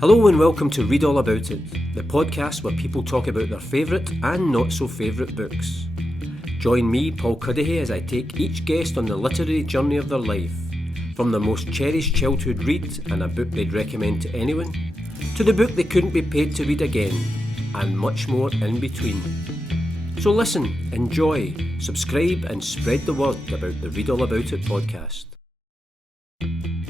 Hello and welcome to Read All About It, the podcast where people talk about their favourite and not so favourite books. Join me, Paul Cuddihy, as I take each guest on the literary journey of their life, from their most cherished childhood read and a book they'd recommend to anyone, to the book they couldn't be paid to read again, and much more in between. So listen, enjoy, subscribe and spread the word about the Read All About It podcast.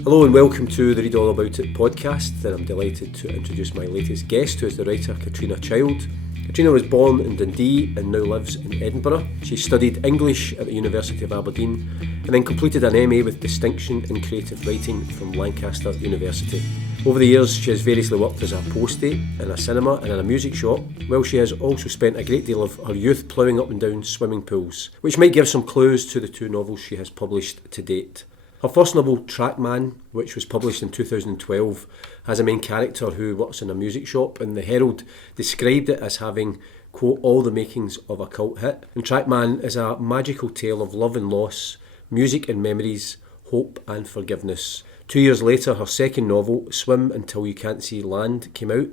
Hello and welcome to the Read All About It podcast, and I'm delighted to introduce my latest guest, who is the writer Catriona Child. Catriona was born in Dundee and now lives in Edinburgh. She studied English at the University of Aberdeen and then completed an MA with distinction in creative writing from Lancaster University. Over the years she has variously worked as a postie, in a cinema and in a music shop, while she has also spent a great deal of her youth ploughing up and down swimming pools, which might give some clues to the two novels she has published to date. Her first novel, Trackman, which was published in 2012, has a main character who works in a music shop, and the Herald described it as having, quote, all the makings of a cult hit. And Trackman is a magical tale of love and loss, music and memories, hope and forgiveness. 2 years later, her second novel, Swim Until You Can't See Land, came out.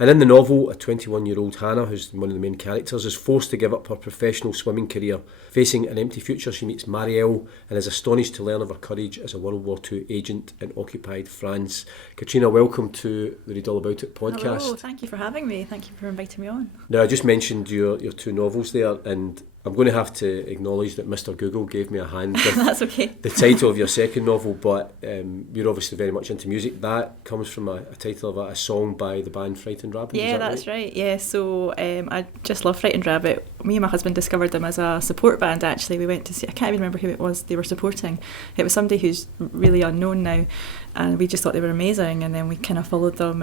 And in the novel, a 21-year-old Hannah, who's one of the main characters, is forced to give up her professional swimming career. Facing an empty future, she meets Marielle and is astonished to learn of her courage as a World War II agent in occupied France. Catriona, welcome to the Read All About It podcast. Hello, thank you for having me. Thank you for inviting me on. Now, I just mentioned your two novels there, and I'm going to have to acknowledge that Mr. Google gave me a hand with That's okay. the title of your second novel, but you're obviously very much into music. That comes from a title of a song by the band Frightened Rabbit. Yeah, that's right. Yeah, so I just love Frightened Rabbit. Me and my husband discovered them as a support band, actually. We went to see, I can't even remember who it was they were supporting. It was somebody who's really unknown now, and we just thought they were amazing, and then we kind of followed them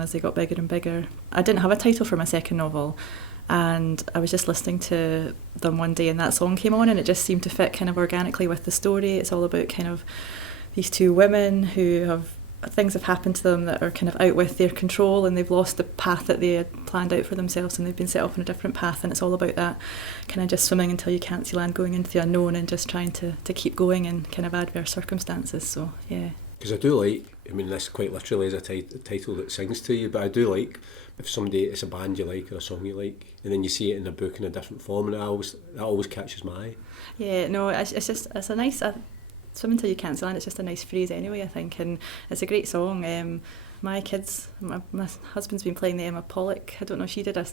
as they got bigger and bigger. I didn't have a title for my second novel, and I was just listening to them one day and that song came on, and it just seemed to fit kind of organically with the story. It's all about kind of these two women who have things have happened to them that are kind of out with their control, and they've lost the path that they had planned out for themselves, and they've been set off on a different path, and it's all about that kind of just swimming until you can't see land, going into the unknown and just trying to keep going in kind of adverse circumstances. So yeah, because I do like, I mean, this quite literally is a title that sings to you, but I do like if somebody, it's a band you like or a song you like, and then you see it in a book in a different form, and that always catches my eye. Yeah, no, it's a nice, Swim Until You Can't See Land, it's just a nice phrase anyway, I think, and it's a great song. My kids, my husband's been playing the Emma Pollock, I don't know, she did a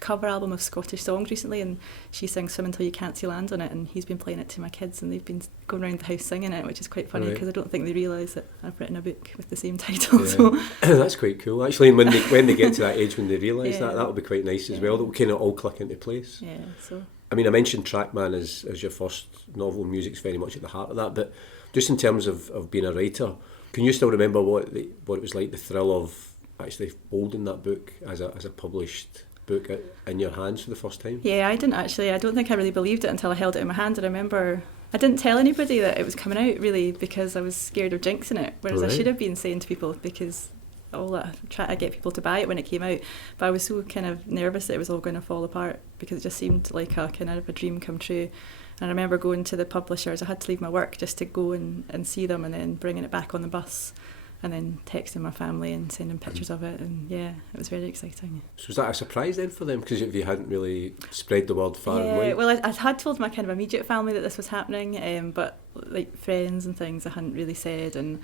cover album of Scottish songs recently, and she sings Swim Until You Can't See Land on it, and he's been playing it to my kids, and they've been going around the house singing it, which is quite funny, because I don't think they realise that I've written a book with the same title. Yeah. So that's quite cool, actually, and when they get to that age when they realise that'll be quite nice as well. That will kind of all click into place. Yeah, so I mean, I mentioned Trackman as your first novel, and music's very much at the heart of that, but just in terms of being a writer, can you still remember what it was like, the thrill of actually holding that book as a published book in your hands for the first time? Yeah, I didn't actually. I don't think I really believed it until I held it in my hand, and I remember I didn't tell anybody that it was coming out, really, because I was scared of jinxing it, whereas I should have been saying to people, because I tried to get people to buy it when it came out, but I was so kind of nervous that it was all going to fall apart, because it just seemed like a kind of a dream come true. And I remember going to the publishers, I had to leave my work just to go and see them, and then bringing it back on the bus, and then texting my family and sending pictures of it, and yeah, it was very exciting. So was that a surprise then for them, because if you hadn't really spread the word far and wide? Yeah, well, I had told my kind of immediate family that this was happening, but like friends and things I hadn't really said, and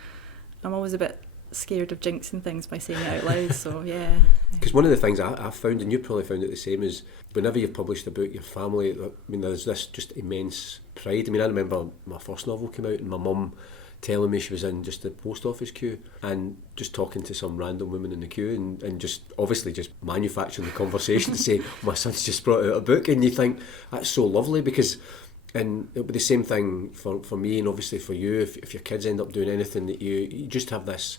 I'm always a bit scared of jinxing things by saying it out loud, so yeah. Because one of the things I've found, and you probably found it the same, is whenever you've published a book, your family, I mean, there's this just immense pride. I mean, I remember my first novel came out and my mum telling me she was in just the post office queue and just talking to some random woman in the queue and just obviously just manufacturing the conversation to say, my son's just brought out a book, and you think, that's so lovely, because and it'll be the same thing for me and obviously for you, if your kids end up doing anything, that you just have this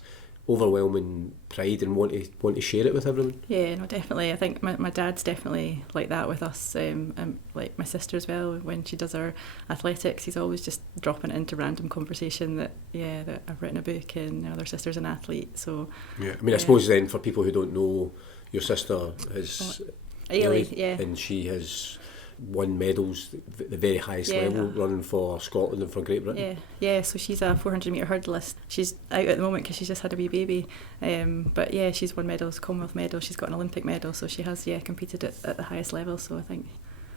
overwhelming pride and want to share it with everyone. Yeah, no, definitely. I think my dad's definitely like that with us, and like my sister as well. When she does her athletics, he's always just dropping it into random conversation that I've written a book and their sister's an athlete. So yeah, I mean, I suppose then for people who don't know, your sister is Ailey, yeah, and she has won medals at the very highest level, running for Scotland and for Great Britain. Yeah. So she's a 400 metre hurdlist. She's out at the moment because she's just had a wee baby. But yeah, she's won medals, Commonwealth medals. She's got an Olympic medal, so she has competed at the highest level. So I think.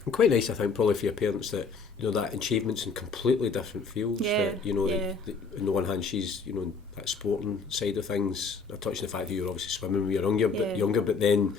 And quite nice, I think, probably for your parents that that achievements in completely different fields. Yeah, that, on the one hand, she's in that sporting side of things. I touched on the fact that you were obviously swimming when you were younger, but then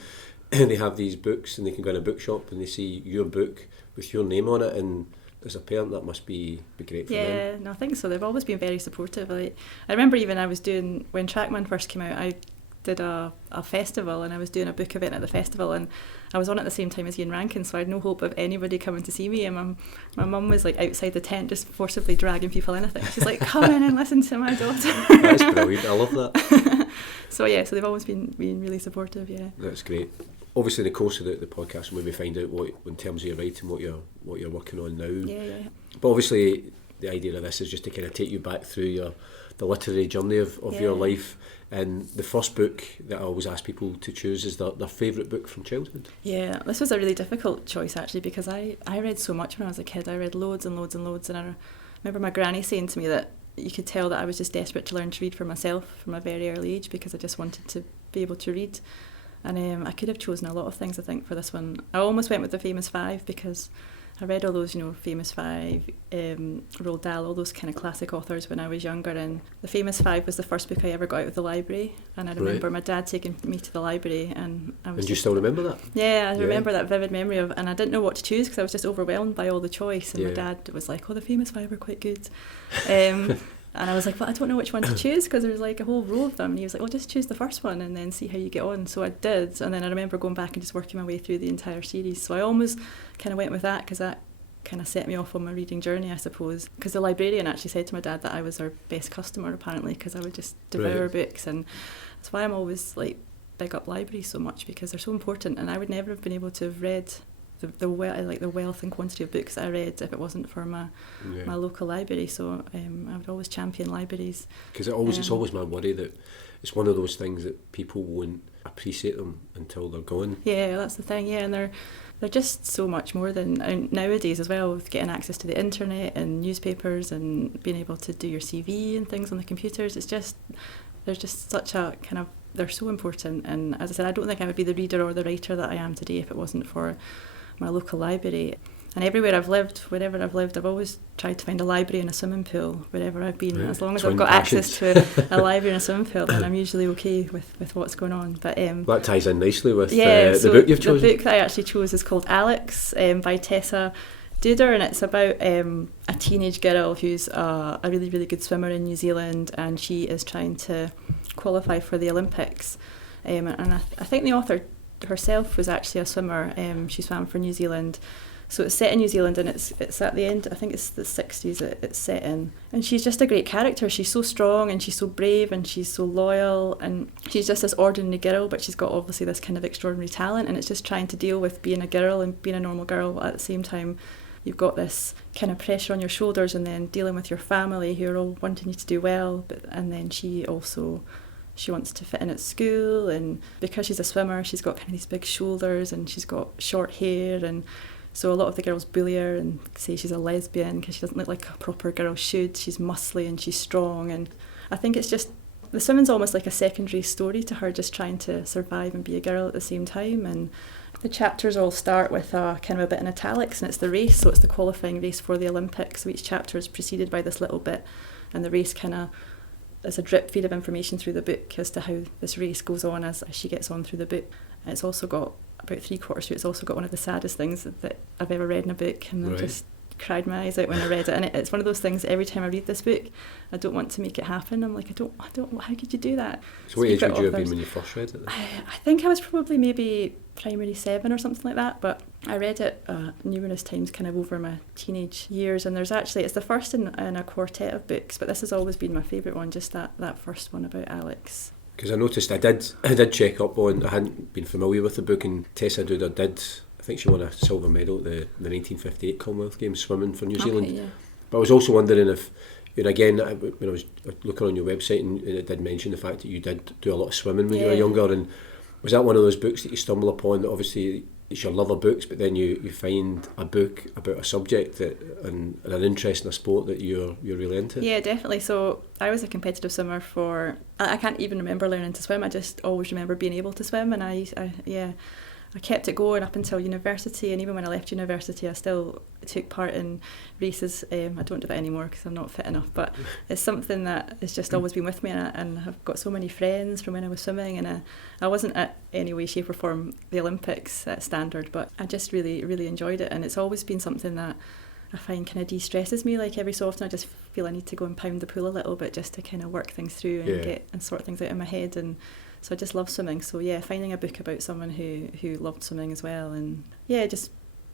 they have these books and they can go in a bookshop and they see your book with your name on it, and as a parent that must be great for them. Yeah, no, I think so. They've always been very supportive. I remember even I was doing, when Trackman first came out, I did a festival and I was doing a book event at the festival, and I was on at the same time as Ian Rankin, so I had no hope of anybody coming to see me, and my mum was like outside the tent just forcibly dragging people in. I think she's like, come in and listen to my daughter. That's brilliant, I love that. So they've always been really supportive. That's great. Obviously in the course of the podcast we'll maybe find out what, in terms of your writing, what you're working on now. But obviously the idea of this is just to kind of take you back through the literary journey of your life. And the first book that I always ask people to choose is their favourite book from childhood. Yeah, this was a really difficult choice actually, because I read so much when I was a kid. I read loads and loads and loads, and I remember my granny saying to me that you could tell that I was just desperate to learn to read for myself from a very early age, because I just wanted to be able to read. And I could have chosen a lot of things, I think, for this one. I almost went with the Famous Five, because I read all those, Famous Five, Roald Dahl, all those kind of classic authors when I was younger, and the Famous Five was the first book I ever got out of the library, and I remember my dad taking me to the library, and I was. And you still remember that? Yeah, I remember that vivid memory of, and I didn't know what to choose because I was just overwhelmed by all the choice, and my dad was like, "Oh, the Famous Five are quite good." And I was like, well, I don't know which one to choose because there's like a whole row of them. And he was like, well, just choose the first one and then see how you get on. So I did. And then I remember going back and just working my way through the entire series. So I almost kind of went with that because that kind of set me off on my reading journey, I suppose. Because the librarian actually said to my dad that I was our best customer, apparently, because I would just devour books. And that's why I'm always like big up libraries so much, because they're so important. And I would never have been able to have read the wealth and quantity of books that I read if it wasn't for my local library. So I would always champion libraries. Because it's always my worry that it's one of those things that people won't appreciate them until they're gone. Yeah, that's the thing. Yeah, and they're just so much more than, and nowadays as well, with getting access to the internet and newspapers and being able to do your CV and things on the computers. There's just such a kind of, they're so important. And as I said, I don't think I would be the reader or the writer that I am today if it wasn't for my local library. And everywhere I've lived, wherever I've lived, I've always tried to find a library and a swimming pool wherever I've been. As long as I've got access to a library and a swimming pool, then I'm usually okay with what's going on. But that ties in nicely with the book you've chosen. The book that I actually chose is called Alex, by Tessa Duder, and it's about a teenage girl who's a really, really good swimmer in New Zealand, and she is trying to qualify for the Olympics. And I think the author herself was actually a swimmer. She swam for New Zealand. So it's set in New Zealand, and it's at the end, I think it's the 60s it's set in. And she's just a great character. She's so strong and she's so brave and she's so loyal, and she's just this ordinary girl, but she's got obviously this kind of extraordinary talent, and it's just trying to deal with being a girl and being a normal girl at the same time. You've got this kind of pressure on your shoulders, and then dealing with your family who are all wanting you to do well, and then she wants to fit in at school, and because she's a swimmer, she's got kind of these big shoulders and she's got short hair, and so a lot of the girls bully her and say she's a lesbian because she doesn't look like a proper girl should. She's muscly and she's strong, and I think it's just, the swimming's almost like a secondary story to her, just trying to survive and be a girl at the same time. And the chapters all start with a kind of a bit in italics, and it's the race, so it's the qualifying race for the Olympics. So each chapter is preceded by this little bit, and the race kind of, there's a drip feed of information through the book as to how this race goes on as she gets on through the book. And it's also got, about 3/4 through, it's also got one of the saddest things that I've ever read in a book, and I just cried my eyes out when I read it. And it's one of those things, every time I read this book, I don't want to make it happen. I'm like, I don't, how could you do that? So what age would you have been when you first read it? I think I was probably maybe primary 7 or something like that, but I read it numerous times kind of over my teenage years, and there's actually, it's the first in a quartet of books, but this has always been my favourite one, just that first one about Alex. Because I noticed I did check up on, I hadn't been familiar with the book, and Tessa Duder did, I think she won a silver medal at the 1958 Commonwealth Games swimming for New Zealand. Yeah. But I was also wondering if, again, when I was looking on your website, and it did mention the fact that you did do a lot of swimming when you were younger, and was that one of those books that you stumble upon that obviously it's your love of books, but then you find a book about a subject and an interest in a sport that you're really into. Yeah, definitely. So I was a competitive swimmer I can't even remember learning to swim. I just always remember being able to swim, and I kept it going up until university, and even when I left university I still took part in races. I don't do that anymore because I'm not fit enough, but it's something that has just always been with me, and I've got so many friends from when I was swimming, and I wasn't at any way, shape or form the Olympics standard, but I just really, really enjoyed it, and it's always been something that I find kind of de-stresses me. Like every so often I just feel I need to go and pound the pool a little bit just to kind of work things through and get and sort things out in my head, and so I just love swimming. So yeah, finding a book about someone who loved swimming as well, and just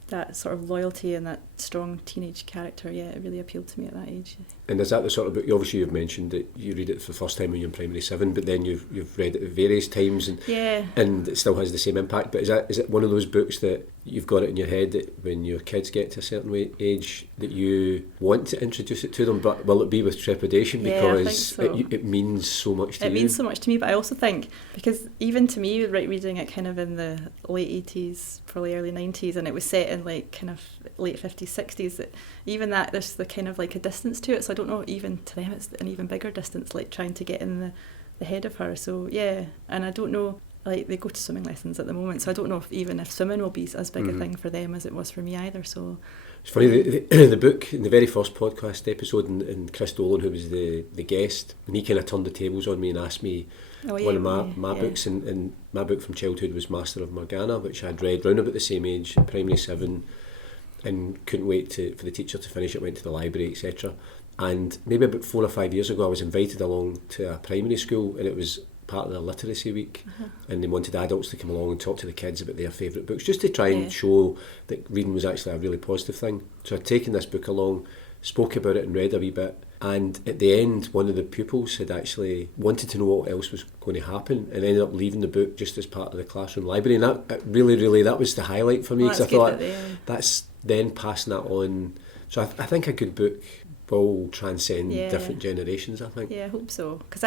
that sort of loyalty and that strong teenage character, it really appealed to me at that age. And is that the sort of book, obviously you've mentioned that you read it for the first time when you're in primary 7, but then you've read it at various times and it still has the same impact, but is it one of those books that you've got it in your head that when your kids get to a certain age that you want to introduce it to them, but will it be with trepidation because it means so much to you? It means so much to me, but I also think, because even to me, reading it kind of in the late 80s, probably early 90s, and it was set in like kind of late 50s, 60s, that even that there's the kind of like a distance to it, so I don't know, even to them it's an even bigger distance, like trying to get in the head of her. So and I don't know, like they go to swimming lessons at the moment, so I don't know if swimming will be as big a thing for them as it was for me either. So it's funny, the book, in the very first podcast episode, and Chris Dolan, who was the guest, and he kind of turned the tables on me and asked me one of my books, and my book from childhood was Master of Morgana, which I'd read round about the same age, primary 7, and couldn't wait for the teacher to finish it, went to the library, etc. And maybe about 4 or 5 years ago I was invited along to a primary school, and it was part of the literacy week, and they wanted adults to come along and talk to the kids about their favourite books, just to try and show that reading was actually a really positive thing. So I'd taken this book along, spoke about it and read a wee bit, and at the end one of the pupils had actually wanted to know what else was going to happen, and ended up leaving the book just as part of the classroom library, and that really that was the highlight for me, because I thought that's then passing that on. So I think a good book will transcend different generations, I think. Yeah, I hope so. Because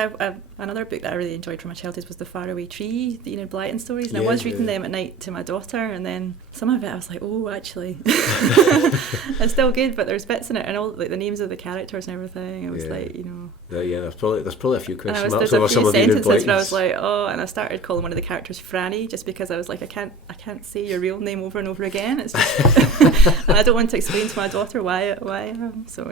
another book that I really enjoyed from my childhood was The Faraway Tree, the Enid Blyton stories, and I was reading them at night to my daughter, and then some of it I was like, oh, actually, it's still good, but there's bits in it, and all like the names of the characters and everything. It was like, there's probably a few question marks over some of the Enid Blytons. And I was like, and I started calling one of the characters Franny, just because I was like, I can't say your real name over and over again. It's just, and I don't want to explain to my daughter why I am. So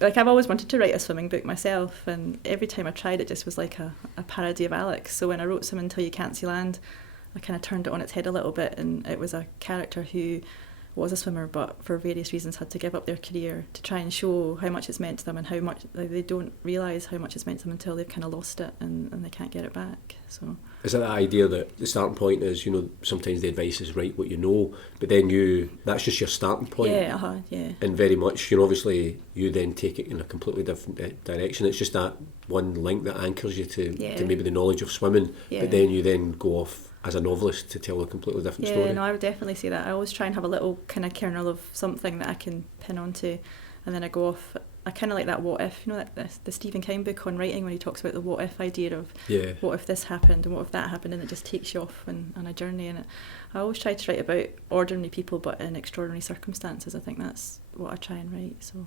like I've always wanted to write a swimming book myself, and every time I tried it just was like a parody of Alex. So when I wrote Swim Until You Can't See Land, I kind of turned it on its head a little bit, and it was a character who was a swimmer but for various reasons had to give up their career to try and show how much it's meant to them, and how much they don't realise how much it's meant to them until they've kind of lost it and they can't get it back. So is that the idea that the starting point is, sometimes the advice is write what you know, but then that's just your starting point? And very much, obviously you then take it in a completely different direction. It's just that one link that anchors you to maybe the knowledge of swimming, but then you then go off as a novelist to tell a completely different story. Yeah, no, I would definitely say that. I always try and have a little kind of kernel of something that I can pin onto, and then I go off. I kind of like that what if, the Stephen King book on writing, when he talks about the what if idea of what if this happened and what if that happened, and it just takes you off on a journey. And I always try to write about ordinary people but in extraordinary circumstances. I think that's what I try and write. So.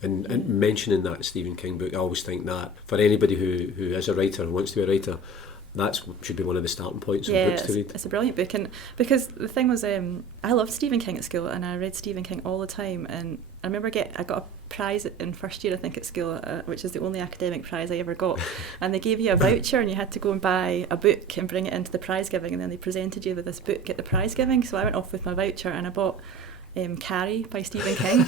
And mentioning that Stephen King book, I always think that for anybody who is a writer and wants to be a writer, that should be one of the starting points of books to read. It's a brilliant book, and because the thing was, I loved Stephen King at school, and I read Stephen King all the time, and I remember I got a prize in first year, I think, at school, which is the only academic prize I ever got, and they gave you a voucher and you had to go and buy a book and bring it into the prize giving, and then they presented you with this book at the prize giving. So I went off with my voucher and I bought Carrie by Stephen King,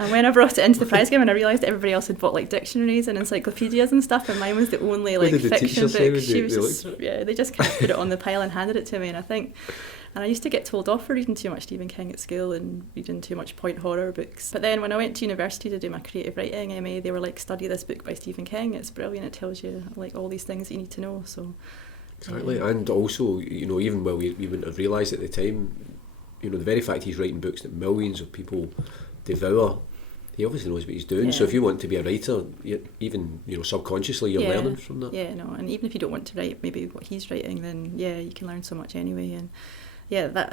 and when I brought it into the prize giving, I realised that everybody else had bought like dictionaries and encyclopedias and stuff, and mine was the only like fiction book. She was just they just kind of put it on the pile and handed it to me, and I used to get told off for reading too much Stephen King at school and reading too much point horror books. But then when I went to university to do my creative writing MA, they were like, study this book by Stephen King, it's brilliant, it tells you like all these things that you need to know. So exactly. And also, even while we wouldn't have realised at the time, the very fact he's writing books that millions of people devour, he obviously knows what he's doing. So if you want to be a writer, even subconsciously you're learning from that. Yeah, no, and even if you don't want to write maybe what he's writing, then you can learn so much anyway. And Yeah, that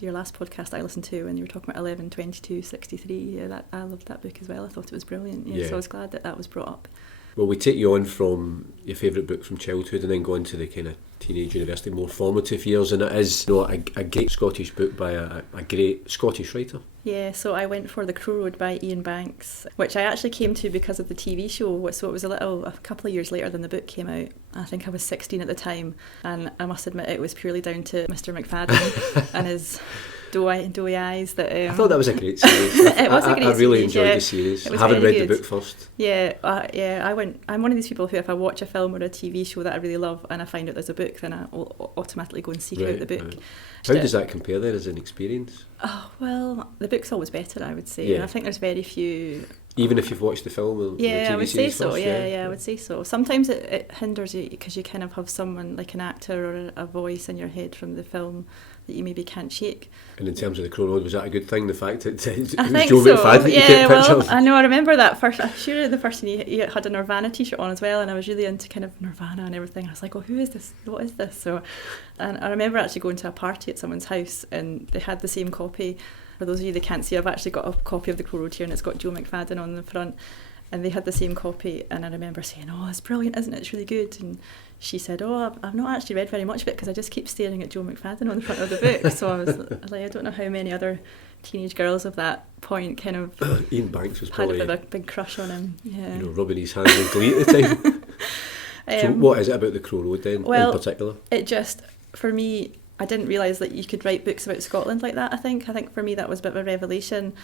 your last podcast I listened to when you were talking about 11/22/63, yeah, I loved that book as well. I thought it was brilliant. Yeah, so I was glad that was brought up. Well, we take you on from your favourite book from childhood and then go into the kind of teenage, university, more formative years, and it is a great Scottish book by a great Scottish writer. Yeah, so I went for The Crow Road by Ian Banks, which I actually came to because of the TV show, so it was a couple of years later than the book came out. I think I was 16 at the time, and I must admit it was purely down to Mr. McFadden and his doughy eyes. I thought that was a great series. It was a great series. I really enjoyed the series. I haven't read the book first. I'm one of these people who, if I watch a film or a TV show that I really love and I find out there's a book, then I will automatically go and seek out the book. Right. How does that compare then as an experience? Oh, well, the book's always better, I would say. Yeah. And I think there's very few... Even if you've watched the film or the TV I would say series so. first, I would say so. Sometimes it hinders you because you kind of have someone like an actor or a voice in your head from the film that you maybe can't shake. And in terms of The Crow Road, was that a good thing, the fact that it was Joe Yeah, McFadden that you kept picture of? I know, I remember that first. I'm sure the first thing he had a Nirvana t-shirt on as well, and I was really into kind of Nirvana and everything. I was like, oh, who is this? What is this? And I remember actually going to a party at someone's house and they had the same copy. For those of you that can't see, I've actually got a copy of The Crow Road here and it's got Joe McFadden on the front. And they had the same copy, and I remember saying, oh, it's brilliant, isn't it? It's really good. And she said, oh, I've not actually read very much of it because I just keep staring at Joe McFadden on the front of the book. So I was like, I don't know how many other teenage girls of that point kind of Ian Banks was had probably a big crush on him. Yeah. Rubbing his hands in glee at the time. So what is it about The Crow Road then, in particular? It just, for me, I didn't realise that you could write books about Scotland like that, I think. I think for me that was a bit of a revelation.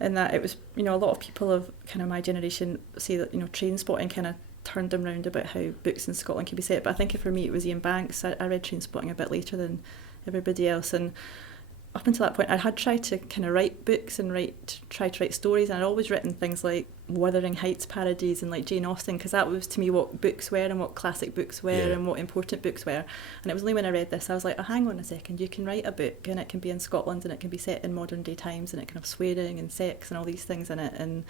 In that it was, a lot of people of kind of my generation say that, Train Spotting kind of turned them round about how books in Scotland can be set. But I think for me it was Ian Banks. I read Train Spotting a bit later than everybody else. And up until that point, I had tried to kind of write books and try to write stories. And I'd always written things like Wuthering Heights parodies and like Jane Austen, because that was to me what books were and what classic books were and what important books were. And it was only when I read this I was like, oh, hang on a second, you can write a book and it can be in Scotland and it can be set in modern day times and it can have swearing and sex and all these things in it, and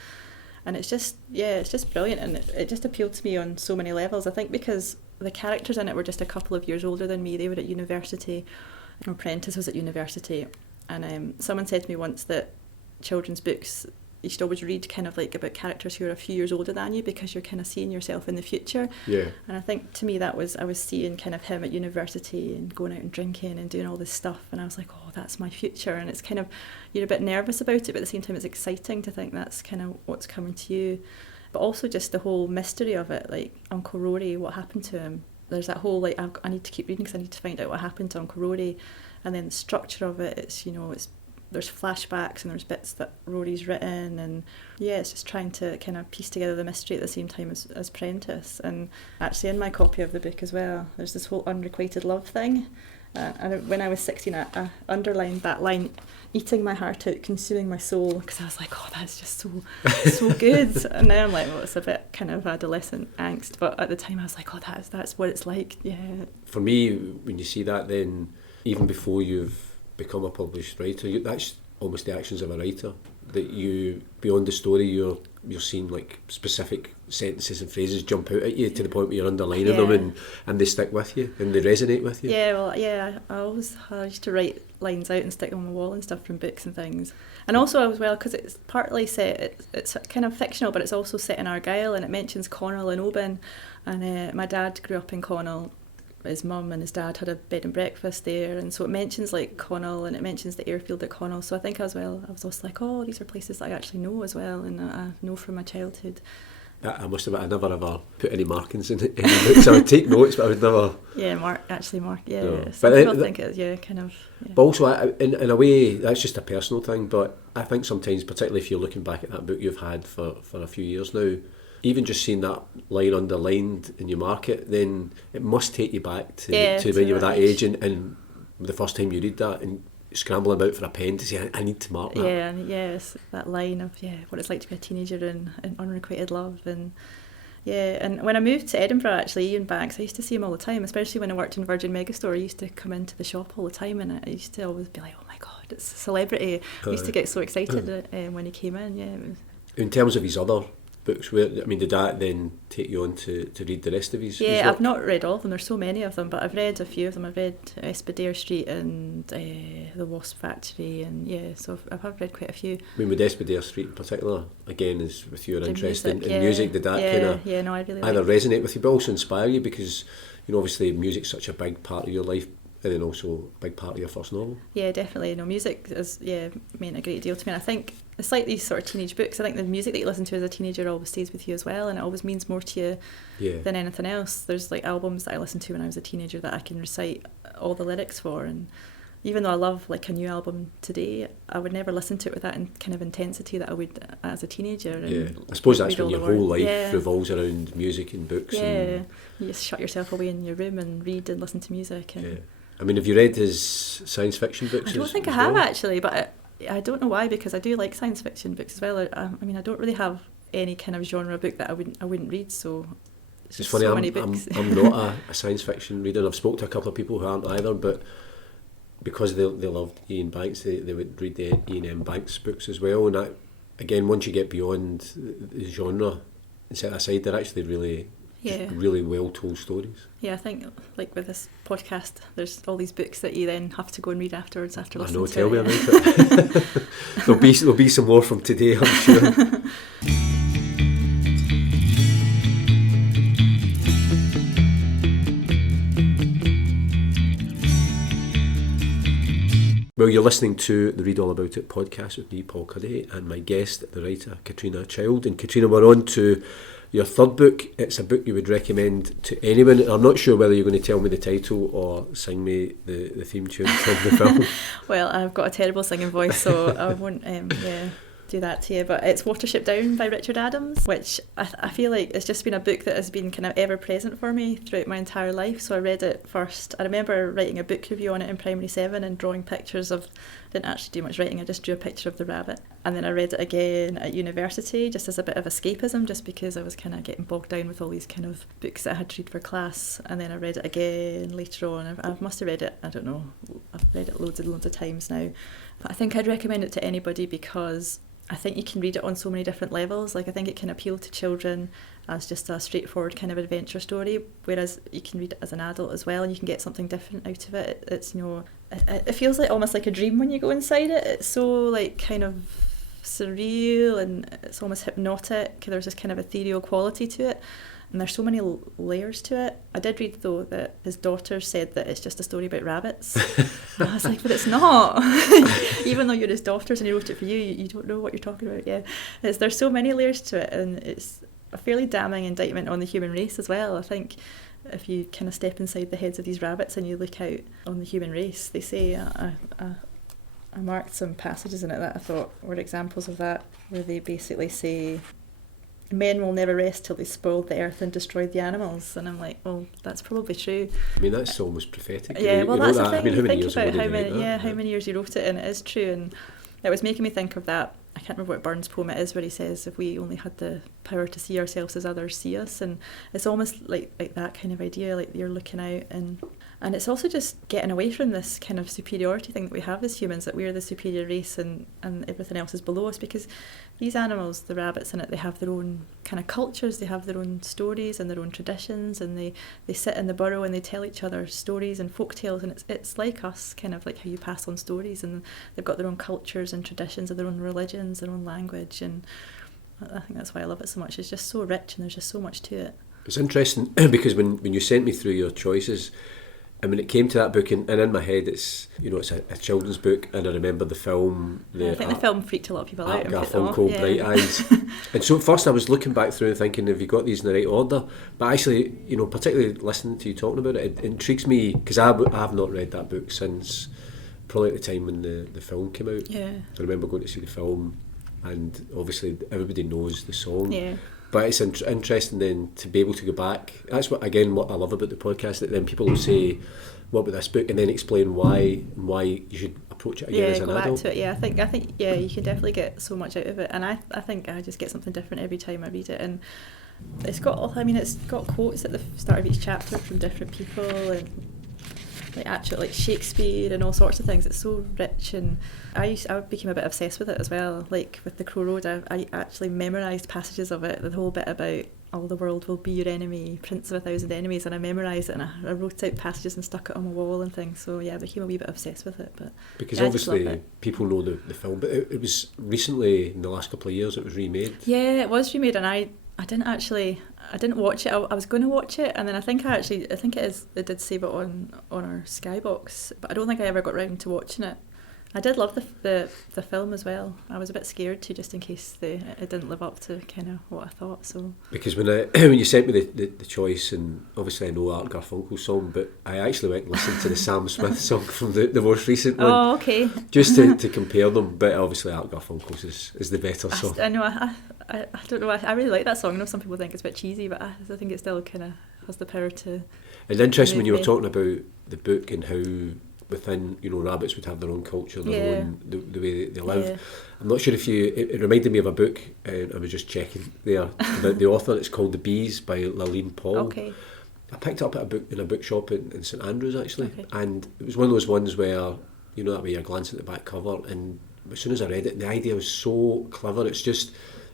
it's just brilliant, and it just appealed to me on so many levels. I think because the characters in it were just a couple of years older than me. They were at university. My apprentice was at university, and someone said to me once that children's books, you should always read kind of like about characters who are a few years older than you because you're kind of seeing yourself in the future. Yeah. And I think to me I was seeing kind of him at university and going out and drinking and doing all this stuff, and I was like, oh, that's my future. And it's kind of, you're a bit nervous about it, but at the same time it's exciting to think that's kind of what's coming to you. But also just the whole mystery of it, like Uncle Rory, what happened to him? There's that whole like, I need to keep reading because I need to find out what happened to Uncle Rory. And then the structure of it, it's there's flashbacks and there's bits that Rory's written, and it's just trying to kind of piece together the mystery at the same time as Prentice. And actually in my copy of the book as well, there's this whole unrequited love thing. And when I was 16, I underlined that line, eating my heart out, consuming my soul, because I was like, oh, that's just so good. And now I'm like, well, it's a bit kind of adolescent angst, but at the time I was like, oh, that's what it's like. Yeah. For me, when you see that, then even before you've become a published writer, that's almost the actions of a writer, that you, beyond the story, you're seeing like specific sentences and phrases jump out at you to the point where you're underlining them, and they stick with you and they resonate with you. I used to write lines out and stick them on the wall and stuff from books and things. And also as well, because it's partly set, it's kind of fictional, but it's also set in Argyll, and it mentions Connell and Oban, and my dad grew up in Connell. His mum and his dad had a bed and breakfast there, and so it mentions like Connell and it mentions the airfield at Connell. So I think as well, I was also like, oh, these are places that I actually know as well, and I know from my childhood. I must admit, I never ever put any markings in any books. I would take notes, but I would never. Yeah, mark. Yeah. No. Some people think it's kind of. Yeah. But also, in a way, that's just a personal thing. But I think sometimes, particularly if you're looking back at that book you've had for a few years now, even just seeing that line underlined and you mark it, then it must take you back to when you were that age and the first time you read that and scrambling about for a pen to say, I need to mark that. Yes, that line of what it's like to be a teenager in unrequited love. And and when I moved to Edinburgh, actually, Ian Banks, I used to see him all the time, especially when I worked in Virgin Megastore. He used to come into the shop all the time, and I used to always be like, oh my God, it's a celebrity. I used to get so excited when he came in. In terms of his other books. Did that then take you on to read the rest of his Yeah, work? I've not read all of them. There's so many of them, but I've read a few of them. I've read Espadare Street and The Wasp Factory, and so I've read quite a few. With Espadare Street in particular, again, is with your interest in music, music, did that kind of I really either resonate with you, but also inspire you, because obviously music's such a big part of your life, and then also a big part of your first novel. Yeah, definitely. Music is meant a great deal to me. And I think it's like these sort of teenage books. I think the music that you listen to as a teenager always stays with you as well, and it always means more to you than anything else. There's like albums that I listened to when I was a teenager that I can recite all the lyrics for, and even though I love like a new album today, I would never listen to it with that kind of intensity that I would as a teenager. And I suppose that's when your whole life Yeah. revolves around music and books. Yeah, you just shut yourself away in your room and read and listen to music. And have you read his science fiction books? I don't think I have actually, but I don't know why, because I do like science fiction books as well. I don't really have any kind of genre book that I wouldn't read, so it's funny, so many books. I'm not a science fiction reader, and I've spoken to a couple of people who aren't either, but because they loved Ian Banks, they would read the Ian M. Banks books as well, and that, again, once you get beyond the genre and set aside, they're actually really really well told stories. Yeah, I think like with this podcast, there's all these books that you then have to go and read afterwards after listening to it. Tell me about it. There'll be some more from today, I'm sure. Well, you're listening to the Read All About It podcast with me, Paul Cuddihy, and my guest, the writer, Catriona Child. And Catriona, we're on to your third book. It's a book you would recommend to anyone. I'm not sure whether you're going to tell me the title or sing me the theme tune from the film. Well, I've got a terrible singing voice, so I won't do that to you. But it's Watership Down by Richard Adams, which I feel like it's just been a book that has been kind of ever present for me throughout my entire life. So I read it first. I remember writing a book review on it in primary 7 and drawing pictures of, didn't actually do much writing, I just drew a picture of the rabbit. And then I read it again at university just as a bit of escapism, just because I was kind of getting bogged down with all these kind of books that I had to read for class. And then I read it again later on. I must have read it, I don't know, I've read it loads and loads of times now. But I think I'd recommend it to anybody because I think you can read it on so many different levels. Like, I think it can appeal to children as just a straightforward kind of adventure story, whereas you can read it as an adult as well, and you can get something different out of it. It's it feels like almost like a dream when you go inside it. It's so like kind of surreal, and it's almost hypnotic. There's this kind of ethereal quality to it, and there's so many layers to it. I did read though that his daughter said that it's just a story about rabbits. And I was like, but it's not. Even though you're his daughters and he wrote it for you, you don't know what you're talking about. Yeah, there's so many layers to it, and it's a fairly damning indictment on the human race as well. I think if you kind of step inside the heads of these rabbits and you look out on the human race, they say, I marked some passages in it that I thought were examples of that, where they basically say, men will never rest till they spoiled the earth and destroyed the animals. And I'm like, well, that's probably true. I mean, that's almost prophetic. Yeah, well, that's the thing. I mean, how many years about ago how did many, you write that? how many years he wrote it, and it is true. And it was making me think of that. I can't remember what Burns' poem it is, where he says, if we only had the power to see ourselves as others see us. And it's almost like that kind of idea, like you're looking out, and it's also just getting away from this kind of superiority thing that we have as humans, that we're the superior race and everything else is below us, because these animals, the rabbits in it, they have their own kind of cultures, they have their own stories and their own traditions, and they sit in the burrow and they tell each other stories and folk tales, and it's like us, kind of like how you pass on stories, and they've got their own cultures and traditions and their own religions, their own language, and I think that's why I love it so much. It's just so rich and there's just so much to it. It's interesting because when you sent me through your choices, and when it came to that book, and in my head it's a children's book, and I remember the film. I think the film freaked a lot of people out. A film called Bright Eyes. And so at first I was looking back through and thinking, have you got these in the right order? But actually, particularly listening to you talking about it, it intrigues me, because I have not read that book since probably at the time when the film came out. Yeah. I remember going to see the film, and obviously everybody knows the song. Yeah. But it's interesting then to be able to go back. That's what I love about the podcast, that then people will say, what about this book, and then explain why you should approach it again as an adult. Back to it. Yeah, I think you can definitely get so much out of it, and I think I just get something different every time I read it. And it's got quotes at the start of each chapter from different people, and like actual like Shakespeare and all sorts of things. It's so rich, and I became a bit obsessed with it as well. Like with The Crow Road, I actually memorised passages of it, the whole bit about all the world will be your enemy, Prince of 1,000 enemies, and I memorised it, and I wrote out passages and stuck it on my wall and things. So yeah, I became a wee bit obsessed with it. But because yeah, obviously people know the film, but it was recently, in the last couple of years, it was remade. Yeah, it was remade, and I didn't watch it. I was going to watch it, and then I think it did save it on our Skybox, but I don't think I ever got round to watching it. I did love the film as well. I was a bit scared too, just in case it didn't live up to kind of what I thought. So because when when you sent me the choice, and obviously I know Art Garfunkel's song, but I actually went and listened to the Sam Smith song from the most recent one. Oh, okay. Just to compare them, but obviously Art Garfunkel's is the better song. I know. I don't know. I really like that song. I know some people think it's a bit cheesy, but I think it still kind of has the power to. It's interesting when you were talking about the book and how within, rabbits would have their own culture, their own the way they live. Yeah. I'm not sure if it reminded me of a book, I was just checking there, the author. It's called The Bees by Laline Paul. Okay. I picked it up in a bookshop in St Andrews actually, and it was one of those ones where, that way you're glancing at the back cover, and as soon as I read it, the idea was so clever. It's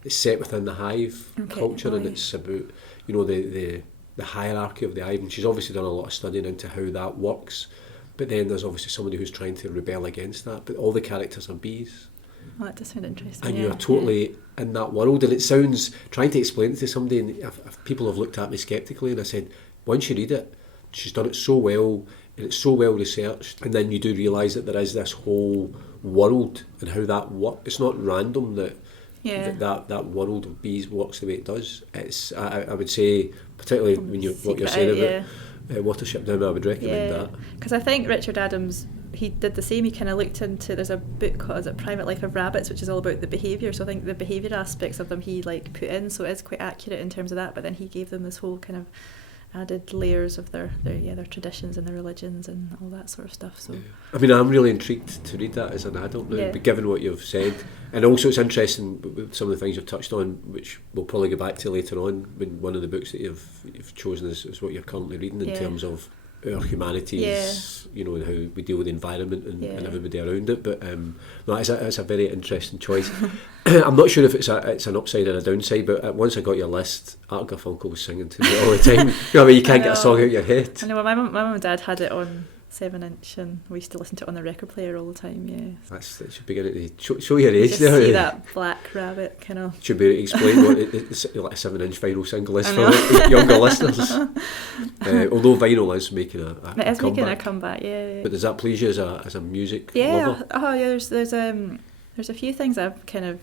set within the hive culture, and it's about, the hierarchy of the hive, and she's obviously done a lot of studying into how that works. But then there's obviously somebody who's trying to rebel against that. But all the characters are bees. Well, that does sound interesting. And you're totally in that world. And it sounds, trying to explain it to somebody, and if people have looked at me sceptically, and I said, once you read it, she's done it so well, and it's so well researched. And then you do realise that there is this whole world and how that works. It's not random that that world of bees works the way it does. It's I would say, particularly when what you're saying about Watership Down, I would recommend that. Because I think Richard Adams, he did the same. He kind of looked into, there's a book called Private Life of Rabbits, which is all about the behaviour. So I think the behaviour aspects of them he put in, so it is quite accurate in terms of that. But then he gave them this whole kind of added layers of their traditions and their religions and all that sort of stuff. So I mean, I'm really intrigued to read that as an adult now, but given what you've said, and also it's interesting with some of the things you've touched on, which we'll probably go back to later on, when one of the books that you've chosen is what you're currently reading in terms of our humanities, and how we deal with the environment and everybody around it. But no, it's a very interesting choice. I'm not sure if it's an upside or a downside, but once I got your list, Art Garfunkel was singing to me all the time. You can't get a song out of your head. I know. Well, my mum and dad had it on 7-inch, and we used to listen to it on the record player all the time. That should be getting to show your age just there. See that black rabbit kind of. Should be explain what it's like a 7-inch vinyl single is for younger listeners. Although vinyl is making a comeback. It is making a comeback, yeah. But does that please you as a music lover? There's a few things I've kind of,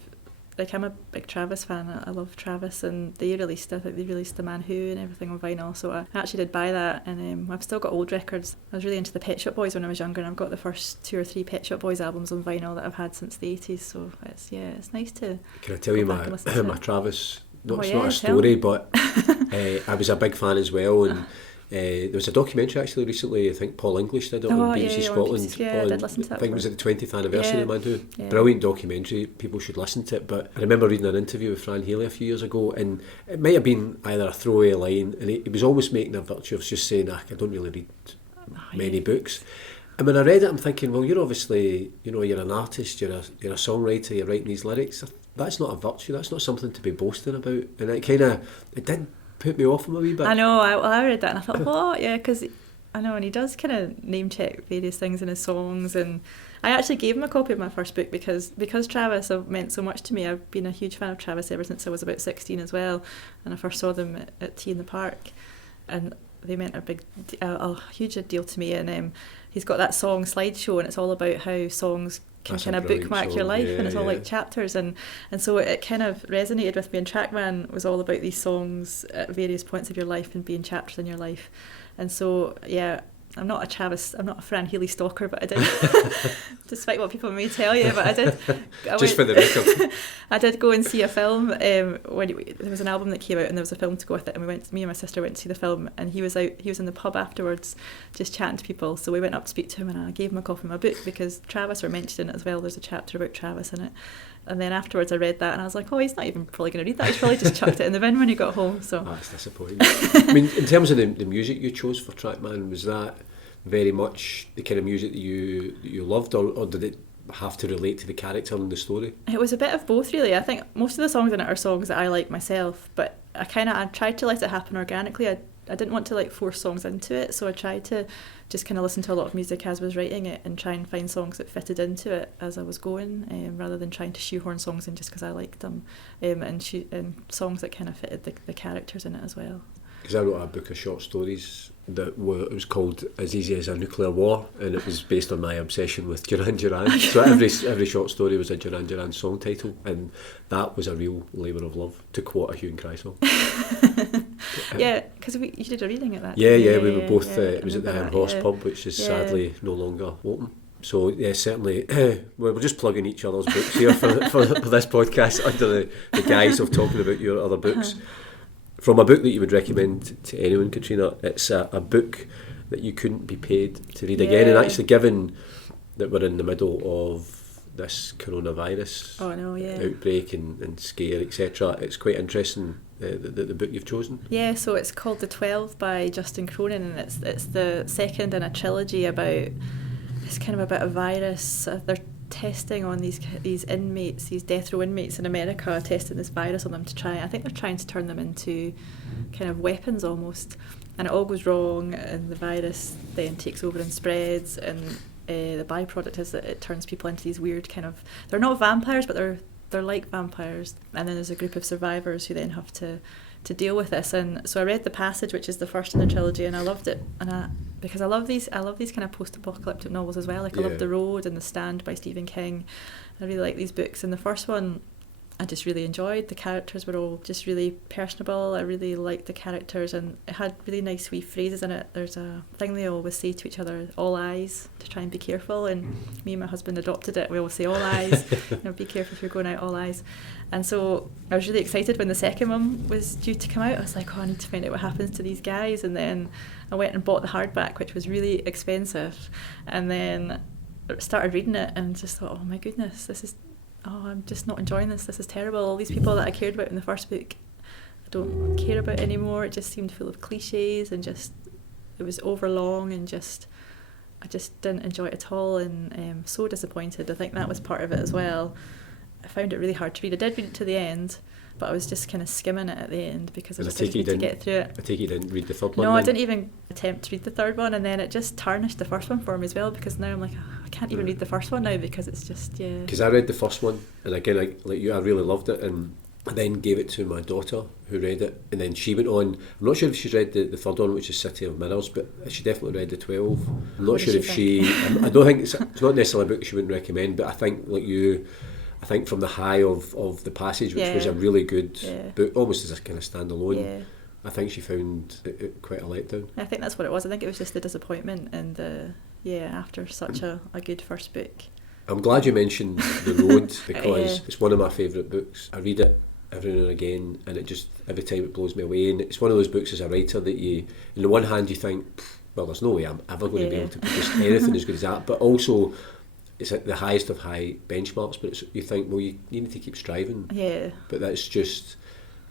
like, I'm a big Travis fan. I love Travis, and I think they released The Man Who and everything on vinyl, so I actually did buy that, and I've still got old records. I was really into the Pet Shop Boys when I was younger, and I've got the first 2 or 3 Pet Shop Boys albums on vinyl that I've had since the 80s, so it's nice to. Can I tell you my Travis, not a story, but I was a big fan as well, and there was a documentary actually recently, I think Paul English did it on BBC Scotland. I did listen to that. I think it was at the 20th anniversary of Man Who. Brilliant documentary, people should listen to it. But I remember reading an interview with Fran Healy a few years ago, and it might have been either a throwaway line, and he was almost making a virtue of just saying, I don't really read many books. And when I read it, I'm thinking, well, you're obviously, you're an artist, you're a songwriter, you're writing these lyrics. That's not a virtue, that's not something to be boasting about. And it did put me off him a wee bit. I know, I read that and I thought, what? Yeah, because I know, and he does kind of name check various things in his songs, and I actually gave him a copy of my first book because Travis meant so much to me. I've been a huge fan of Travis ever since I was about 16 as well, and I first saw them at Tea in the Park, and they meant a huge deal to me. And he's got that song Slideshow, and it's all about how songs can kind of bookmark your life, and it's all like chapters, and so it kind of resonated with me. And Trackman was all about these songs at various points of your life and being chapters in your life, and so I'm not a Fran Healy stalker, but I did, despite what people may tell you, but I did. For the record. I did go and see a film when there was an album that came out, and there was a film to go with it, and me and my sister went to see the film, and he was in the pub afterwards just chatting to people, so we went up to speak to him, and I gave him a copy of my book because Travis were mentioned in it as well. There's a chapter about Travis in it. And then afterwards I read that, and I was like, oh, he's not even probably going to read that. He's probably just chucked it in the bin when he got home. So that's disappointing. I mean, in terms of the music you chose for Trackman, was that very much the kind of music that you loved, or did it have to relate to the character and the story? It was a bit of both, really. I think most of the songs in it are songs that I like myself, but I tried to let it happen organically. I didn't want to like force songs into it, so I tried to just kind of listen to a lot of music as I was writing it and try and find songs that fitted into it as I was going, rather than trying to shoehorn songs in just because I liked them, and songs that kind of fitted the characters in it as well. Because I wrote a book of short stories that it was called As Easy as a Nuclear War, and it was based on my obsession with Duran Duran. So every short story was a Duran Duran song title, and that was a real labour of love, to quote a Hue and Cry song. Yeah, because you did a reading at that. Yeah, we were both. It was at the Horse Pub, which is sadly no longer open. So yeah, certainly we're just plugging each other's books here for this podcast under the guise of talking about your other books. From a book that you would recommend to anyone, Catriona, it's a book that you couldn't be paid to read again. And actually, given that we're in the middle of this coronavirus outbreak and scare, etc., it's quite interesting, the book you've chosen. Yeah, so it's called The 12 by Justin Cronin, and it's the second in a trilogy about, it's kind of about a virus. They're testing on these inmates, these death row inmates in America, testing this virus on them I think they're trying to turn them into kind of weapons almost, and it all goes wrong, and the virus then takes over and spreads, and the byproduct is that it turns people into these weird kind of, they're not vampires, but they're like vampires, and then there's a group of survivors who then have to deal with this. And so I read The Passage, which is the first in the trilogy, and I loved it, because I love these kind of post-apocalyptic novels as well. Like I love The Road and The Stand by Stephen King. I really like these books, and the first one I just really enjoyed. The characters were all just really personable. I really liked the characters, and it had really nice wee phrases in it. There's a thing they always say to each other, all eyes, to try and be careful, and me and my husband adopted it. We always say all eyes, be careful if you're going out, all eyes. And so I was really excited when the second one was due to come out. I was like, I need to find out what happens to these guys. And then I went and bought the hardback, which was really expensive, and then started reading it and just thought, oh my goodness, I'm just not enjoying this. This is terrible. All these people that I cared about in the first book, I don't care about anymore. It just seemed full of cliches, and it was overlong, and I just didn't enjoy it at all, and so disappointed. I think that was part of it as well. I found it really hard to read. I did read it to the end, but I was just kind of skimming it at the end because I just didn't need to get through it. I take you didn't read the third one? No, I didn't even attempt to read the third one, and then it just tarnished the first one for me as well, because now I'm like, I can't even read the first one now because it's just, Because I read the first one, and again, like you, I really loved it, and I then gave it to my daughter, who read it, and then she went on. I'm not sure if she's read the third one, which is City of Mirrors, but she definitely read the 12. I'm not sure if I don't think it's not necessarily a book she wouldn't recommend, but I think, like you, I think from the high of The Passage, which was a really good book, almost as a kind of standalone, I think she found it quite a letdown. I think that's what it was. I think it was just the disappointment and after such a good first book. I'm glad you mentioned The Road, because it's one of my favourite books. I read it every now and again, and it just, every time it blows me away. And it's one of those books as a writer that you, on the one hand you think, well, there's no way I'm ever going to be able to produce anything as good as that, but also it's at the highest of high benchmarks, but you think, well, you need to keep striving. Yeah. But that's just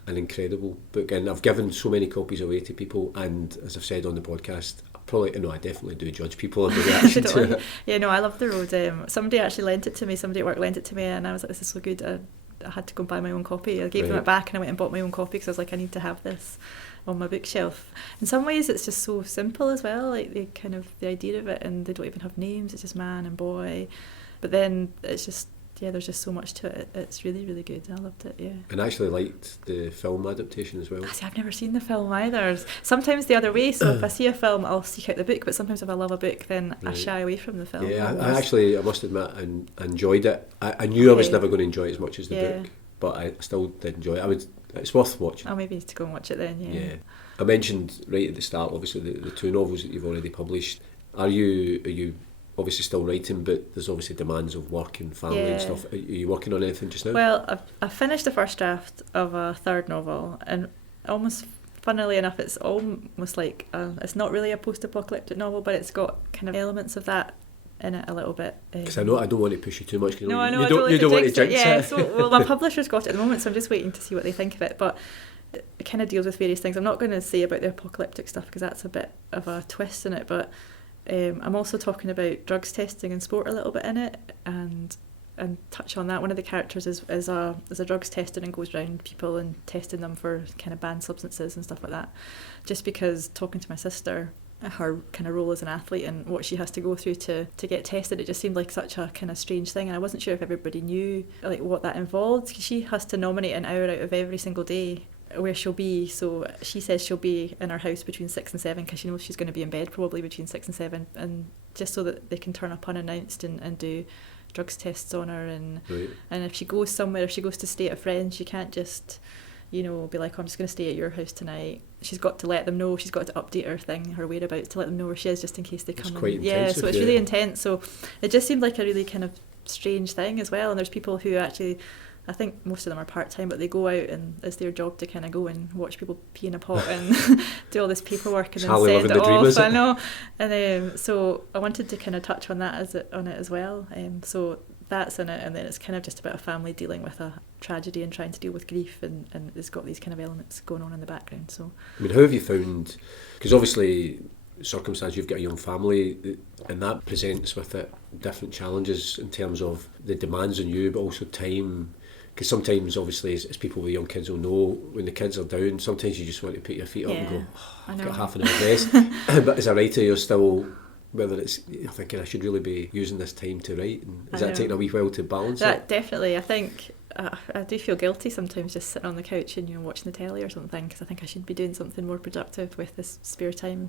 an incredible book, and I've given so many copies away to people, and as I've said on the podcast, I definitely do judge people on the reaction to it. Yeah, no, I love The Road. Somebody actually lent it to me, somebody at work lent it to me, and I was like, this is so good, I had to go and buy my own copy. I gave them it back, and I went and bought my own copy because I was like, I need to have this on my bookshelf. In some ways it's just so simple as well, like the idea of it, and they don't even have names, it's just man and boy, but then it's just, there's just so much to it. It's really, really good. I loved it, And I actually liked the film adaptation as well. See, I've never seen the film either. Sometimes the other way, so if I see a film, I'll seek out the book, but sometimes if I love a book, then I shy away from the film. Yeah, I must admit, I enjoyed it. I knew I was never going to enjoy it as much as the book, but I still did enjoy it. It's worth watching. I'll maybe need to go and watch it then, Yeah. I mentioned right at the start, obviously, the two novels that you've already published. Are you obviously still writing, but there's obviously demands of work and family and stuff. Are you working on anything just now? Well, I've finished the first draft of a third novel, and almost funnily enough, it's almost like it's not really a post-apocalyptic novel, but it's got kind of elements of that in it a little bit. Because I don't want to push you too much. No, I know. You don't want to jinx it. So my publisher's got it at the moment, so I'm just waiting to see what they think of it. But it kind of deals with various things. I'm not going to say about the apocalyptic stuff because that's a bit of a twist in it, but I'm also talking about drugs testing in sport a little bit in it, and touch on that. One of the characters is a drugs tester and goes around people and testing them for kind of banned substances and stuff like that. Just because talking to my sister, her kind of role as an athlete and what she has to go through to get tested, it just seemed like such a kind of strange thing, and I wasn't sure if everybody knew like what that involved. She has to nominate an hour out of every single day where she'll be. So she says she'll be in her house between 6 and 7 because she knows she's going to be in bed probably between 6 and 7, and just so that they can turn up unannounced and do drugs tests on her. And Right. and if she goes somewhere, if she goes to stay at a friend, she can't just, you know, be like, oh, I'm just going to stay at your house tonight. She's got to let them know. She's got to update her whereabouts to let them know where she is, just in case they come. It's quite yeah, intensive, so it's really intense. So it just seemed like a really kind of strange thing as well. And there's people who actually, I think most of them are part-time, but they go out and it's their job to kind of go and watch people pee in a pot and do all this paperwork and then send it off. I know. And so I wanted to kind of touch on that as well. So that's in it, and then it's kind of just about a family dealing with a tragedy and trying to deal with grief, and it's got these kind of elements going on in the background. So, I mean, how have you found, because obviously circumstance, you've got a young family, and that presents with it different challenges in terms of the demands on you, but also time. Because sometimes, obviously, as people with young kids will know, when the kids are down, sometimes you just want to put your feet up and go, oh, I've got half an hour rest. But as a writer, you're still, whether it's, you're thinking I should really be using this time to write. And is that taking a wee while to balance that? Definitely. I think I do feel guilty sometimes just sitting on the couch and watching the telly or something, because I think I should be doing something more productive with this spare time.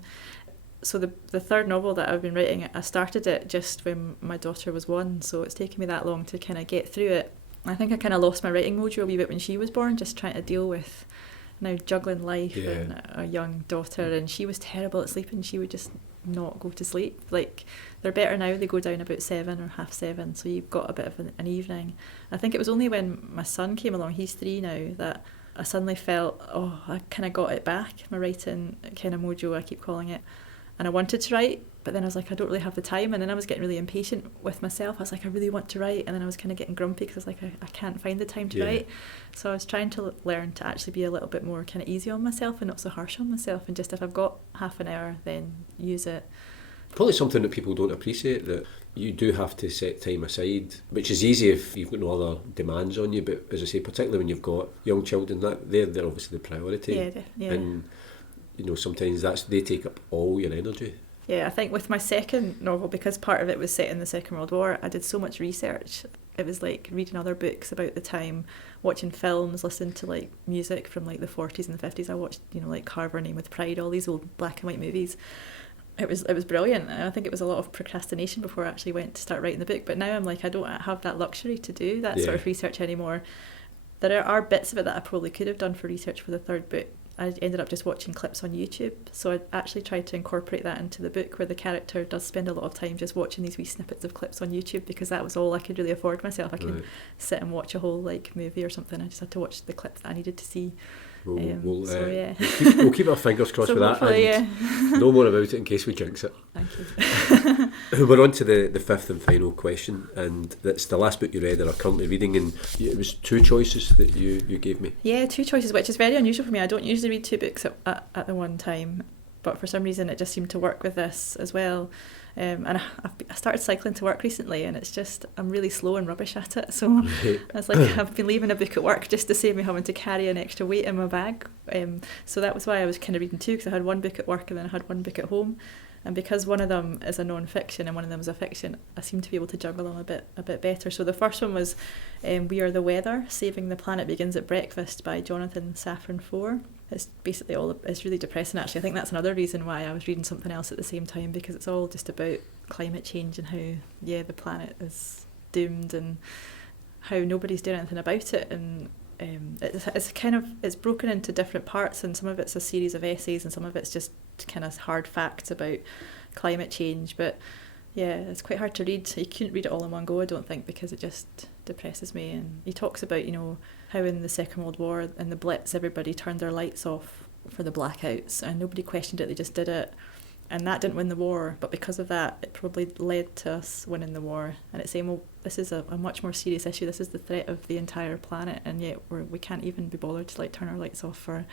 So the third novel that I've been writing, I started it just when my daughter was 1, so it's taken me that long to kind of get through it. I think I kind of lost my writing mojo a wee bit when she was born, just trying to deal with now juggling life and a young daughter, and she was terrible at sleeping. She would just not go to sleep. Like, they're better now, they go down about 7 or half 7, so you've got a bit of an evening. I think it was only when my son came along, he's 3 now, that I suddenly felt, oh, I kind of got it back, my writing kind of mojo, I keep calling it. And I wanted to write, but then I was like, I don't really have the time. And then I was getting really impatient with myself. I was like, I really want to write. And then I was kind of getting grumpy because I was like, I can't find the time to write. So I was trying to learn to actually be a little bit more kind of easy on myself and not so harsh on myself. And just, if I've got half an hour, then use it. Probably something that people don't appreciate, that you do have to set time aside, which is easy if you've got no other demands on you. But as I say, particularly when you've got young children, that they're obviously the priority. Yeah. And sometimes they take up all your energy. Yeah, I think with my second novel, because part of it was set in the Second World War, I did so much research. It was like reading other books about the time, watching films, listening to like music from like the 40s and the 50s. I watched, like Carver, Name with Pride, all these old black and white movies. It was brilliant, and I think it was a lot of procrastination before I actually went to start writing the book. But now I'm like, I don't have that luxury to do that sort of research anymore. There are bits of it that I probably could have done for research for the third book. I ended up just watching clips on YouTube, so I actually tried to incorporate that into the book, where the character does spend a lot of time just watching these wee snippets of clips on YouTube, because that was all I could really afford myself. I couldn't sit and watch a whole like movie or something. I just had to watch the clips that I needed to see. We'll keep our fingers crossed with that, and no more about it in case we jinx it. Thank you. We're on to the fifth and final question, and that's the last book you read or are currently reading, and it was 2 choices that you gave me. Yeah, 2 choices, which is very unusual for me. I don't usually read 2 books at the one time, but for some reason it just seemed to work with this as well. And I started cycling to work recently, and it's just, I'm really slow and rubbish at it. So I was like, I've been leaving a book at work just to save me having to carry an extra weight in my bag. So that was why I was kind of reading 2, because I had 1 book at work and then I had 1 book at home. And because one of them is a non-fiction and one of them is a fiction, I seem to be able to juggle them a bit better. So the first one was We Are the Weather, Saving the Planet Begins at Breakfast by Jonathan Safran Foer. It's basically it's really depressing actually. I think that's another reason why I was reading something else at the same time, because it's all just about climate change and how the planet is doomed and how nobody's doing anything about it. And it's broken into different parts, and some of it's a series of essays and some of it's just kind of hard facts about climate change. But it's quite hard to read. You couldn't read it all in one go, I don't think, because it just depresses me. And he talks about how in the Second World War, in the Blitz, everybody turned their lights off for the blackouts and nobody questioned it, they just did it. And that didn't win the war, but because of that, it probably led to us winning the war. And it's saying, well, this is a much more serious issue. This is the threat of the entire planet, and yet we can't even be bothered to turn our lights off or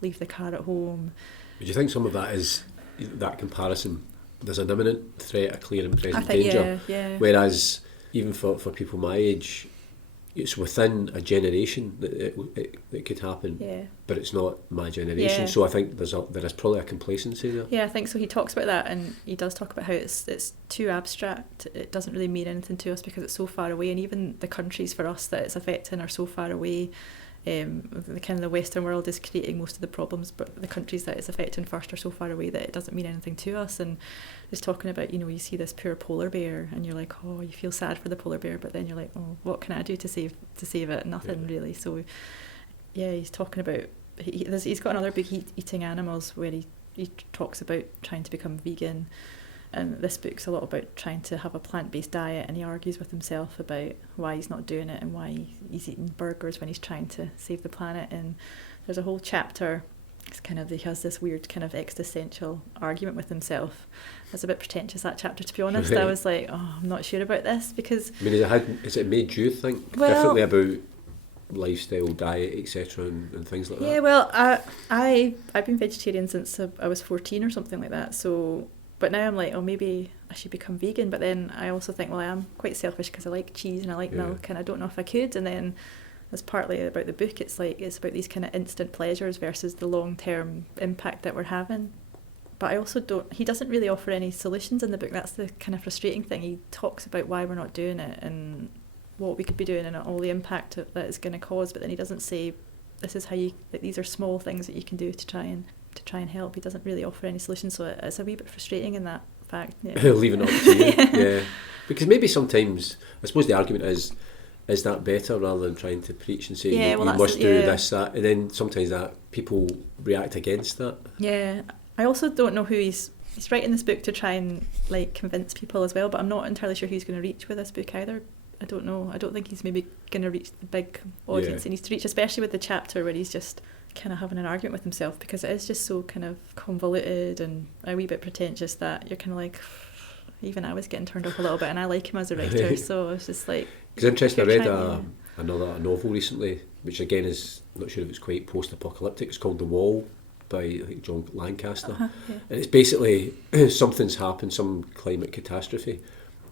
leave the car at home. Do you think some of that is that comparison there's an imminent threat, a clear and I present think, danger. yeah. Whereas even for people my age, it's within a generation that it could happen, but it's not my generation. Yeah. So I think there is probably a complacency there. Yeah, I think so. He talks about that, and he does talk about how it's too abstract. It doesn't really mean anything to us because it's so far away, and even the countries for us that it's affecting are so far away. The kind of the Western world is creating most of the problems, but the countries that it's affecting first are so far away that it doesn't mean anything to us. And he's talking about, you see this poor polar bear, and you're like, oh, you feel sad for the polar bear, but then you're like, oh, what can I do to save it? Nothing really. So yeah, he's talking about he's got another book, Eating Animals, where he talks about trying to become vegan. And this book's a lot about trying to have a plant-based diet, and he argues with himself about why he's not doing it and why he's eating burgers when he's trying to save the planet. And there's a whole chapter, he has this weird kind of existential argument with himself. It's a bit pretentious, that chapter, to be honest. Right. I was like, oh, I'm not sure about this, because... I mean, has it made you think differently about lifestyle, diet, etc., and things like that? Yeah, well, I've been vegetarian since I was 14 or something like that, so... But now I'm like, oh, maybe I should become vegan. But then I also think, well, I am quite selfish because I like cheese and I like milk, and I don't know if I could. And then, as partly about the book, it's about these kind of instant pleasures versus the long-term impact that we're having. But I also he doesn't really offer any solutions in the book. That's the kind of frustrating thing. He talks about why we're not doing it and what we could be doing and all the impact that it's going to cause. But then he doesn't say, this is how these are small things that you can do to try and help. He doesn't really offer any solutions, so it's a wee bit frustrating in that fact. Yeah. Leaving it up to you. Yeah. Because maybe sometimes, I suppose the argument is that better, rather than trying to preach and say you must do this, that, and then sometimes that people react against that. Yeah. I also don't know who he's writing this book to try and convince people as well, but I'm not entirely sure who he's going to reach with this book either. I don't know. I don't think he's maybe going to reach the big audience he needs to reach, especially with the chapter where he's just kind of having an argument with himself, because it is just so kind of convoluted and a wee bit pretentious that you're kind of like, even I was getting turned off a little bit, and I like him as a writer, so it's just like... It's interesting, I read a novel recently, which again is, I'm not sure if it's quite post-apocalyptic, it's called The Wall by John Lancaster, and it's basically something's happened, some climate catastrophe,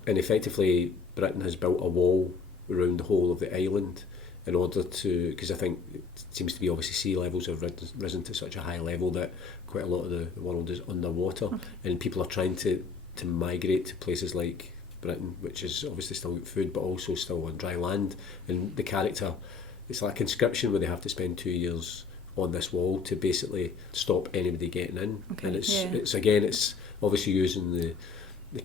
and effectively Britain has built a wall around the whole of the island in order to, because I think it seems to be obviously sea levels have risen to such a high level that quite a lot of the world is underwater, and people are trying to migrate to places like Britain, which is obviously still got food but also still on dry land. And the character, it's like a conscription where they have to spend 2 years on this wall to basically stop anybody getting in. And it's obviously using the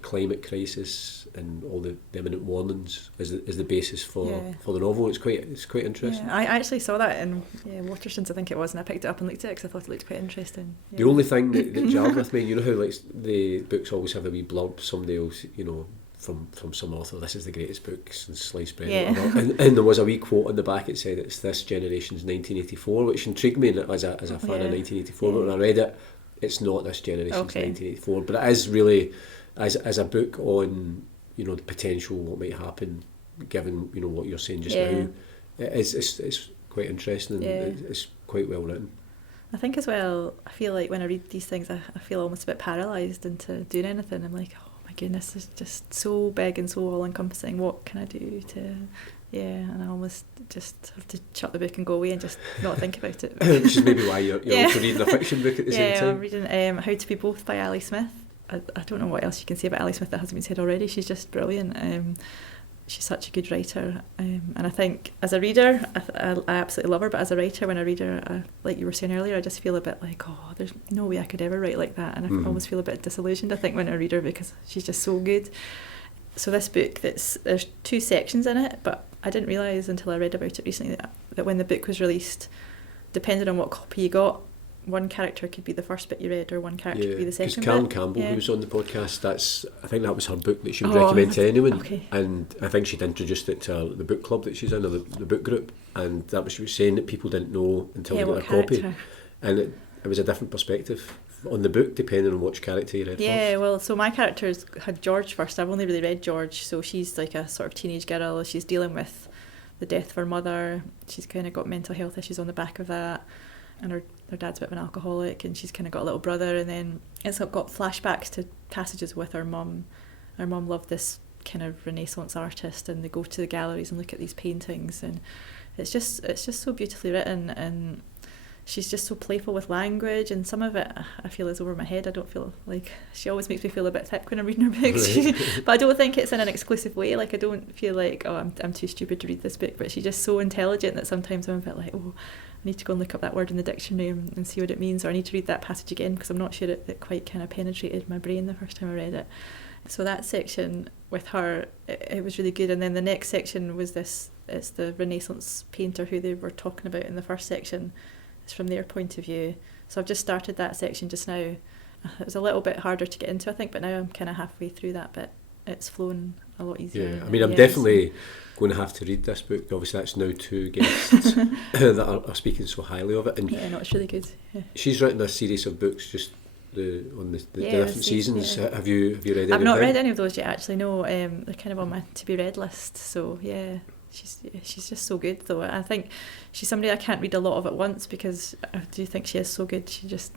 climate crisis and all the imminent warnings as the basis for the novel. It's quite interesting. Yeah, I actually saw that in Waterstones, I think it was, and I picked it up and looked at it because I thought it looked quite interesting. Yeah. The only thing that jarred with me, you know how like the books always have a wee blurb, somebody else, from some author, this is the greatest book since sliced bread. Yeah. And there was a wee quote on the back, it said it's this generation's 1984, which intrigued me as a fan of 1984, but when I read it, it's not this generation's 1984, but it is really... As a book on, the potential, what might happen, given, what you're saying just now, it's quite interesting and it's quite well written. I think as well, I feel like when I read these things, I feel almost a bit paralysed into doing anything. I'm like, oh my goodness, it's just so big and so all-encompassing. What can I do to... Yeah, and I almost just have to shut the book and go away and just not think about it. Which is maybe why you're also reading a fiction book at the same time. Yeah, I'm reading How to Be Both by Ali Smith. I don't know what else you can say about Ali Smith that hasn't been said already. She's just brilliant. She's such a good writer, and I think as a reader I absolutely love her, but as a writer, when I read her, like you were saying earlier, I just feel a bit like, oh, there's no way I could ever write like that, and I almost feel a bit disillusioned, I think, when I read her, because she's just so good. So this book, there's 2 sections in it, but I didn't realise until I read about it recently that when the book was released, depending on what copy you got, one character could be the first bit you read, or one character could be the second bit. Because Karen Campbell, who was on the podcast, I think that was her book that she would recommend to anyone. Okay. And I think she'd introduced it to the book club that she's in, or the book group, and that was, she was saying that people didn't know until they got a copy. And it was a different perspective on the book, depending on which character you read first. Yeah, well, so my characters had George first. I've only really read George, so she's like a sort of teenage girl. She's dealing with the death of her mother. She's kind of got mental health issues on the back of that. and her dad's a bit of an alcoholic, and she's kind of got a little brother, and then it's got flashbacks to passages with her mum. Her mum loved this kind of Renaissance artist, and they go to the galleries and look at these paintings, and it's just so beautifully written, and she's just so playful with language, and some of it I feel is over my head. I don't feel like, she always makes me feel a bit thick when I'm reading her books. Right. But I don't think it's in an exclusive way. Like, I don't feel like, oh, I'm too stupid to read this book, but she's just so intelligent that sometimes I'm a bit like, oh, I need to go and look up that word in the dictionary and see what it means, or I need to read that passage again because I'm not sure it quite kind of penetrated my brain the first time I read it. So that section with her, it was really good. And then the next section was it's the Renaissance painter who they were talking about in the first section. It's from their point of view. So I've just started that section just now. It was a little bit harder to get into, I think, but now I'm kind of halfway through that bit. It's flown a lot easier. Yeah, I mean, I'm definitely going to have to read this book. Obviously, that's now 2 guests that are speaking so highly of it. And yeah, no, it's really good. Yeah. she's written a series of books just on the different seasons. Yeah. Have you read anything? I've not read any of those yet, actually. No, they're kind of on my to be read list. So yeah, she's just so good, though. I think she's somebody I can't read a lot of at once because I do think she is so good. She just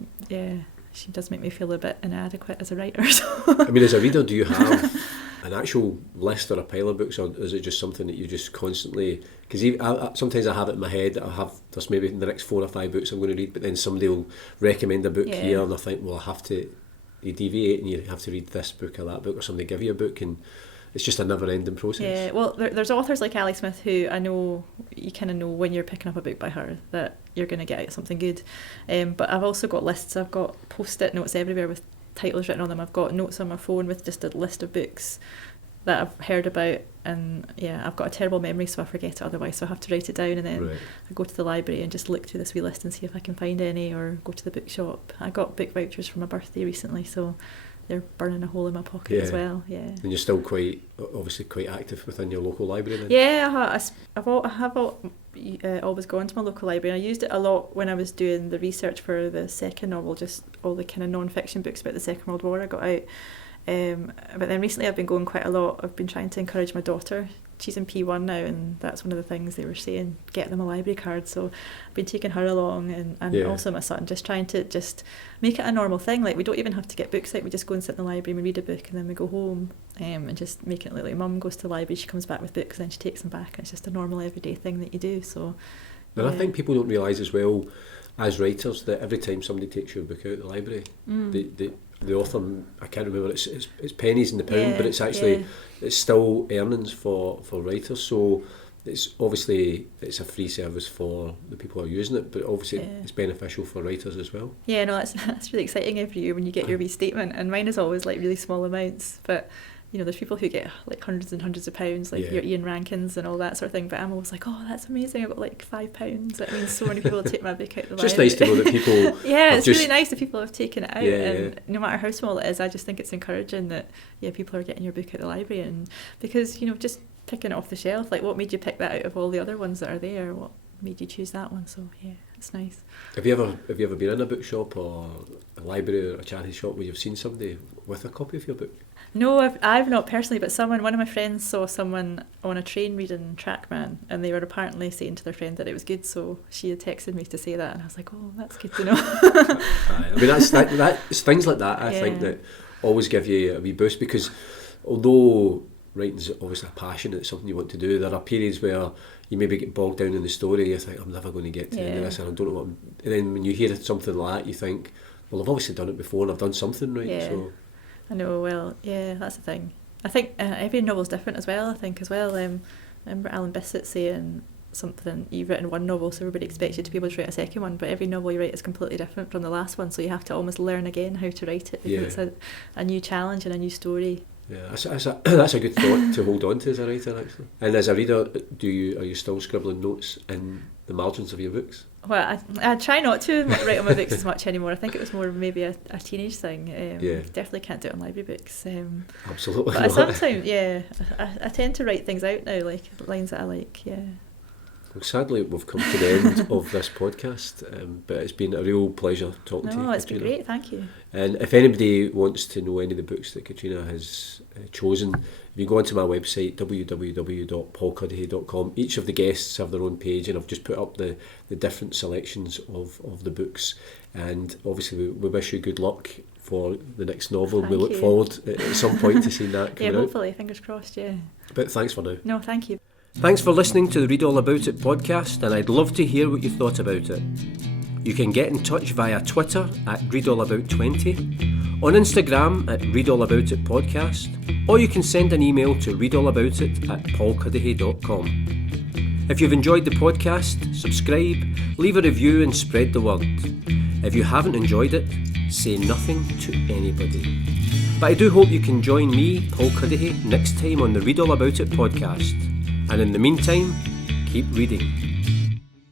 she does make me feel a bit inadequate as a writer. So. I mean, as a reader, do you have an actual list or a pile of books, or is it just something that you just constantly? Because sometimes I have it in my head that there's maybe in the next 4 or 5 books I'm going to read, but then somebody will recommend a book here, and I think, well, I have to. You deviate and you have to read this book or that book, or somebody give you a book, and it's just a never-ending process. Yeah, well, there's authors like Ali Smith who I know you kind of know when you're picking up a book by her that you're going to get out something good. But I've also got lists. I've got post-it notes everywhere with titles written on them. I've got notes on my phone with just a list of books that I've heard about, and yeah, I've got a terrible memory, so I forget it otherwise, so I have to write it down, and then I go to the library and just look through this wee list and see if I can find any, or go to the bookshop. I got book vouchers for my birthday recently, so they're burning a hole in my pocket as well. Yeah. And you're still obviously quite active within your local library then? Yeah, I've always gone to my local library. I used it a lot when I was doing the research for the second novel, just all the kind of non-fiction books about the Second World War I got out. But then recently I've been going quite a lot. I've been trying to encourage my daughter. She's in P1 now, and that's one of the things they were saying, get them a library card. So I've been taking her along, and also my son, just trying to just make it a normal thing. Like, we don't even have to get books out. We just go and sit in the library and we read a book, and then we go home, and just make it look like mum goes to the library, she comes back with books, and then she takes them back, and it's just a normal everyday thing that you do. So, and I think people don't realise as well, as writers, that every time somebody takes your book out of the library, the author, I can't remember, it's pennies in the pound, but it's actually it's still earnings for writers. So it's obviously it's a free service for the people who are using it, but obviously it's beneficial for writers as well. Yeah, no, that's really exciting every year when you get your wee statement, and mine is always like really small amounts, but you know, there's people who get like hundreds and hundreds of pounds, like your Ian Rankins and all that sort of thing, but I'm always like, oh, that's amazing, I've got like £5. That means so many people take my book out of the library. Just nice to know that people it's really nice that people have taken it out, and no matter how small it is, I just think it's encouraging that people are getting your book out of the library, and because, you know, just picking it off the shelf, like, what made you pick that out of all the other ones that are there? What made you choose that one? So yeah, it's nice. Have you ever been in a bookshop or a library or a charity shop where you've seen somebody with a copy of your book? No, I've not personally, but one of my friends saw someone on a train reading Trackman, and they were apparently saying to their friend that it was good, so she had texted me to say that, and I was like, oh, that's good to know. I mean, it's things like that, I think, that always give you a wee boost, because although writing's obviously a passion, it's something you want to do, there are periods where you maybe get bogged down in the story, you think, I'm never going to get to the end of this, and I don't know and then when you hear something like that, you think, well, I've obviously done it before, and I've done something right, so... I know, well, yeah, that's the thing. I think every novel's different as well, I remember Alan Bissett saying something, you've written one novel, so everybody expects you to be able to write a second one, but every novel you write is completely different from the last one, so you have to almost learn again how to write it, because it's a new challenge and a new story. Yeah, that's a good thought to hold on to as a writer, actually. And as a reader, are you still scribbling notes in the margins of your books? Well, I try not to write on my books as much anymore. I think it was more maybe a teenage thing. Definitely can't do it on library books. Absolutely. But sometimes, I tend to write things out now, like lines that I like. Yeah. Sadly, we've come to the end of this podcast, but it's been a real pleasure talking to you. No, it's been Catriona. great, thank you. And if anybody wants to know any of the books that Catriona has chosen, if you go onto my website, www.paulcudahy.com, each of the guests have their own page, and I've just put up the different selections of the books. And obviously we wish you good luck for the next novel. Thank we look you. forward at some point to seeing that come Yeah, out. hopefully, fingers crossed, yeah. But thanks for now. No, thank you. Thanks for listening to the Read All About It podcast, and I'd love to hear what you thought about it. You can get in touch via Twitter at ReadAllAbout20, on Instagram at ReadAllAboutItPodcast, or you can send an email to readallaboutit@paulcudahy.com. If you've enjoyed the podcast, subscribe, leave a review and spread the word. If you haven't enjoyed it, say nothing to anybody. But I do hope you can join me, Paul Cudahy, next time on the Read All About It podcast. And in the meantime, keep reading.